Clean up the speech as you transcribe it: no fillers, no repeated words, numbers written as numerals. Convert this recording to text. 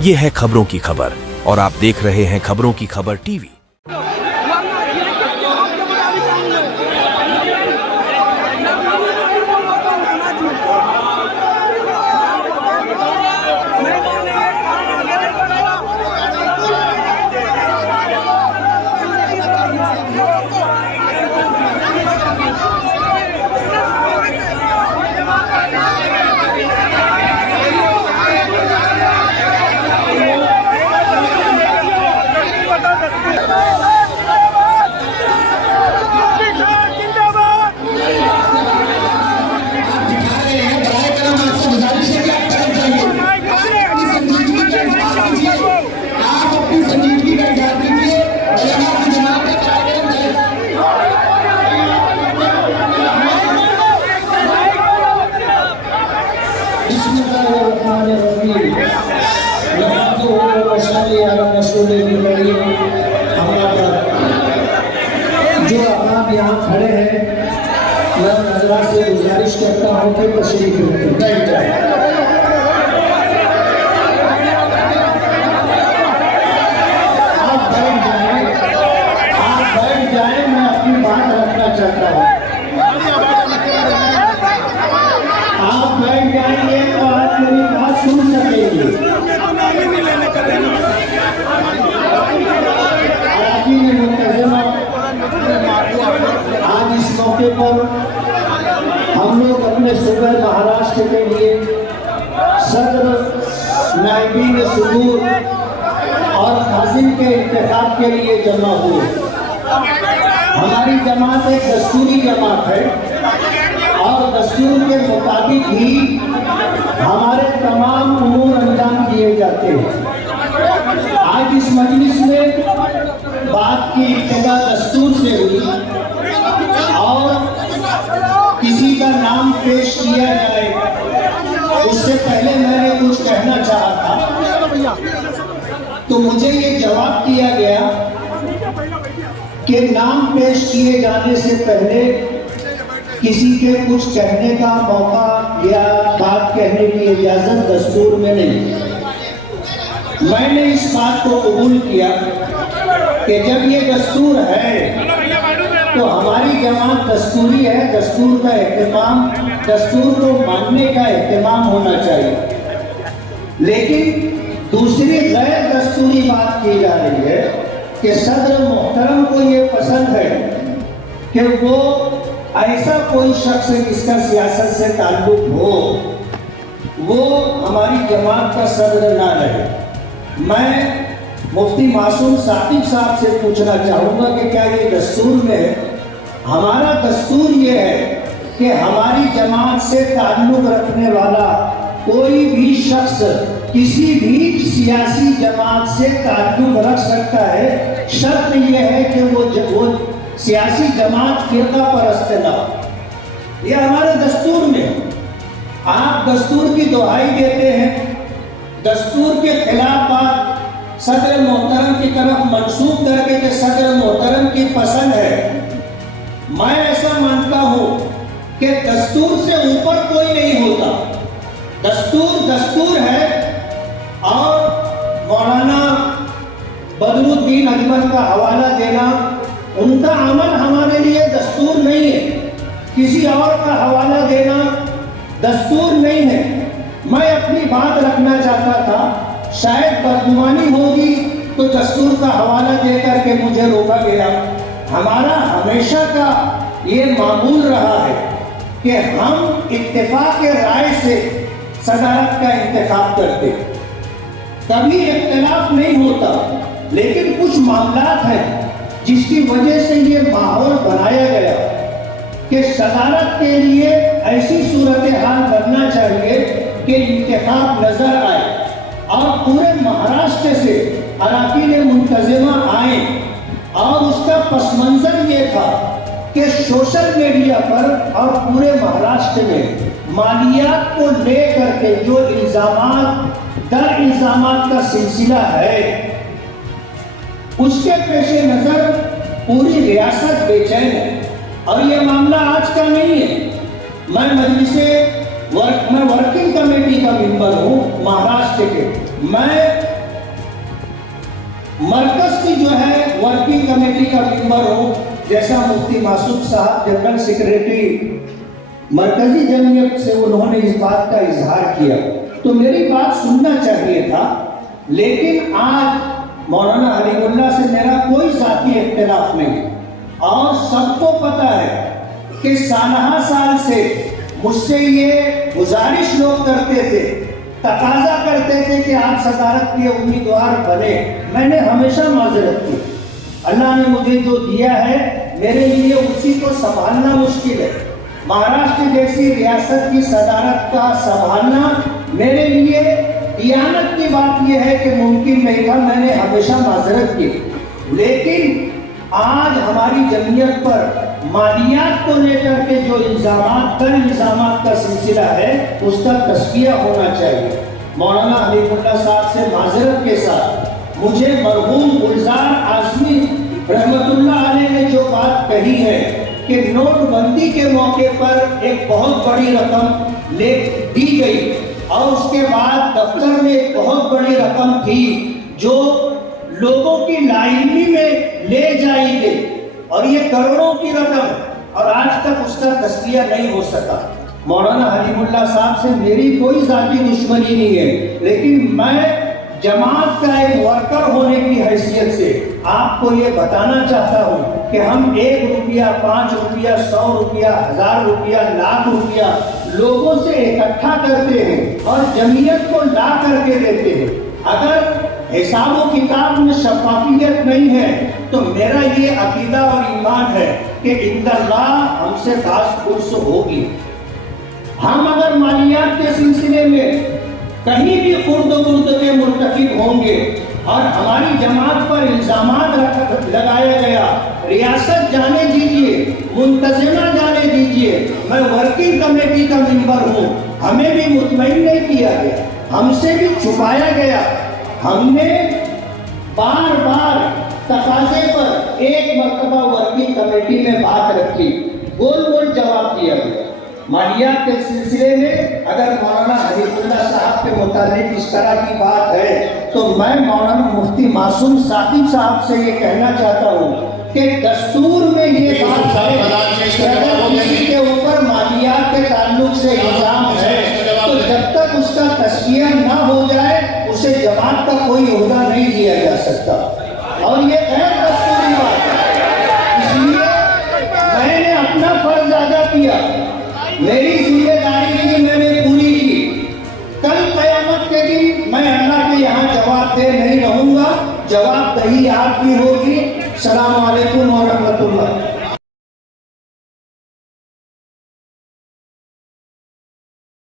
یہ ہے خبروں کی خبر اور آپ دیکھ رہے ہیں خبروں کی خبر ٹی وی۔ جو آپ یہاں کھڑے ہیں میں حضرات سے گزارش کرتا ہوں کہ تشریف رکھیں، بیٹھ جائیں۔ آپ بیٹھ جائیں، میں اپنی بات رکھنا چاہتا ہوں۔ آپ بیٹھ جائیں گے تو آپ میری بات سن سکیں گے۔ آج اس موقع پر ہم لوگ اپنے صوبہ مہاراشٹر کے لیے صدر، نائبین صدور اور خازن کے انتخاب کے لیے جمع ہوئے۔ ہماری جماعت ایک دستوری جماعت ہے اور دستور کے مطابق ہی ہمارے تمام امور انجام دیے جاتے ہیں۔ آج اس مجلس میں بات کی ابتدا دستور سے ہوئی اور کسی کا نام پیش کیا جائے اس سے پہلے میں نے کچھ کہنا چاہا تھا، تو مجھے یہ جواب دیا گیا کہ نام پیش کیے جانے سے پہلے کسی کے کچھ کہنے کا موقع یا بات کہنے کی اجازت دستور میں نہیں۔ میں نے اس بات کو قبول کیا کہ جب یہ دستور ہے تو ہماری جماعت دستوری ہے، دستور کا اہتمام، دستور کو ماننے کا اہتمام ہونا چاہیے۔ لیکن دوسری غیر دستوری بات کی جا رہی ہے کہ صدر محترم کو یہ پسند ہے کہ وہ ایسا کوئی شخص جس کا سیاست سے تعلق ہو وہ ہماری جماعت کا صدر نہ رہے۔ میں مفتی معصوم ثاقب صاحب سے پوچھنا چاہوں گا کہ کیا یہ دستور میں ہے؟ ہمارا دستور یہ ہے کہ ہماری جماعت سے تعلق رکھنے والا کوئی بھی شخص کسی بھی سیاسی جماعت سے تعلق رکھ سکتا ہے، شرط یہ ہے کہ وہ سیاسی جماعت فرقہ پرست نہ ہو۔ یہ ہمارے دستور میں۔ آپ دستور کی دہائی دیتے ہیں، دستور کے خلاف بات صدر محترم کی طرف منسوب کر کے کہ صدر محترم کی پسند ہے۔ میں ایسا مانتا ہوں کہ دستور سے اوپر کوئی نہیں ہوتا۔ دستور دستور ہے اور مولانا بدر الدین اجمل کا حوالہ دینا ان کا عمل ہمارے لیے دستور نہیں ہے، کسی اور کا حوالہ دینا دستور نہیں ہے۔ میں اپنی بات رکھنا چاہتا تھا، شاید بدگمانی ہوگی تو دستور کا حوالہ دے کر کے مجھے روکا گیا۔ ہمارا ہمیشہ کا یہ معمول رہا ہے کہ ہم اتفاق رائے سے صدارت کا انتخاب کرتے، کبھی اختلاف نہیں ہوتا، لیکن کچھ معاملات ہیں جس کی وجہ سے یہ ماحول بنایا گیا کہ صدارت کے لیے ایسی صورتحال بننا چاہیے کہ انتخاب نظر آئے اور پورے مہاراشٹر سے اراکین منتظمہ آئیں۔ اور اس کا پس منظر یہ تھا کہ سوشل میڈیا پر اور پورے مہاراشٹر میں مالیات کو لے کر کے جو الزامات در الزامات کا سلسلہ ہے اس کے پیش نظر پوری ریاست بے چین ہے۔ اور یہ معاملہ آج کا نہیں ہے۔ میں ورکنگ کمیٹی کا ممبر ہوں مہاراشٹر کے۔ میں مرکز کی جو ہے ورکنگ کمیٹی کا ممبر ہوں، جیسا مفتی معصوم صاحب جنرل سیکریٹری مرکزی جمعیت سے انہوں نے اس بات کا اظہار کیا، تو میری بات سننا چاہیے تھا۔ لیکن آج مولانا حلیم اللہ سے میرا کوئی ذاتی اختلاف نہیں، اور سب کو پتہ ہے کہ سالہ سال سے مجھ سے یہ گزارش لوگ کرتے تھے، تقاضا کرتے تھے کہ آپ صدارت کے امیدوار بنے۔ میں نے ہمیشہ معذرت کی، اللہ نے مجھے جو دیا ہے میرے لیے اسی کو سنبھالنا مشکل ہے۔ مہاراشٹر جیسی ریاست کی صدارت کا سنبھالنا میرے لیے دیانت کی بات یہ ہے کہ ممکن نہیں تھا، میں نے ہمیشہ معذرت کی۔ لیکن آج ہماری جمعیت پر مالیات کو لے کر کے جو الزامات کا سلسلہ ہے اس کا تصفیہ ہونا چاہیے۔ مولانا حلیم اللہ صاحب سے معذرت کے ساتھ مجھے مرحوم گلزار اعظمی رحمت اللہ علیہ نے جو بات کہی ہے کہ نوٹ بندی کے موقع پر ایک بہت بڑی رقم دی گئی اور اس کے بعد دفتر میں ایک بہت بڑی رقم تھی جو لوگوں کی لائبریری میں لے جائی گئی، اور یہ کروڑوں کی رقم، اور آج تک اس کا تصفیہ نہیں ہو سکا۔ مولانا حلیم اللہ صاحب سے میری کوئی ذاتی دشمنی نہیں ہے، لیکن میں جماعت کا ایک ورکر ہونے کی حیثیت سے آپ کو یہ بتانا چاہتا ہوں کہ ہم 1 روپیہ 5 روپیہ 100 روپیہ 1000 روپیہ لاکھ روپیہ لوگوں سے اکٹھا کرتے ہیں اور جمعیت کو لا کر کے دیتے ہیں۔ اگر حساب و کتاب میں شفافیت نہیں ہے تو میرا یہ عقیدہ اور ایمان ہے کہ عند اللہ ہم سے باز پرس ہوگی۔ ہم اگر مالیات کے سلسلے میں کہیں بھی خرد و برد کے مرتکب ہوں گے اور ہماری جماعت پر الزامات لگایا گیا، ریاست جانے دیجیے، منتظمہ جانے دیجیے، میں ورکنگ کمیٹی کا ممبر ہوں، ہمیں بھی مطمئن نہیں کیا گیا، ہم سے بھی چھپایا گیا۔ ہم نے بار بار تقاضے پر ایک مرتبہ ورکنگ کمیٹی میں بات رکھی، گول جواب دیا گیا۔ مالیات کے سلسلے میں اگر مولانا حلیم اللہ صاحب کے متعلق اس طرح کی بات ہے تو میں مولانا مفتی معصوم ثاقب صاحب سے یہ کہنا چاہتا ہوں کہ دستور میں یہ بات ہے کہ اگر کسی کے اوپر مالیات کے تعلق سے الزام ہے تو جب تک اس کا تصفیہ نہ ہو جائے اسے جماعت کا کوئی عہدہ نہیں دیا جا سکتا، اور یہ غیر دستوری بات ہے۔ اس لیے میں نے اپنا فرض ادا کیا، میری ذمہ داری کی میں نے پوری کی۔ کل قیامت کے دن میں اللہ کے یہاں جواب دہ نہیں رہوں گا، جواب دہی آپ کی ہوگی۔ السلام علیکم ورحمۃ اللہ۔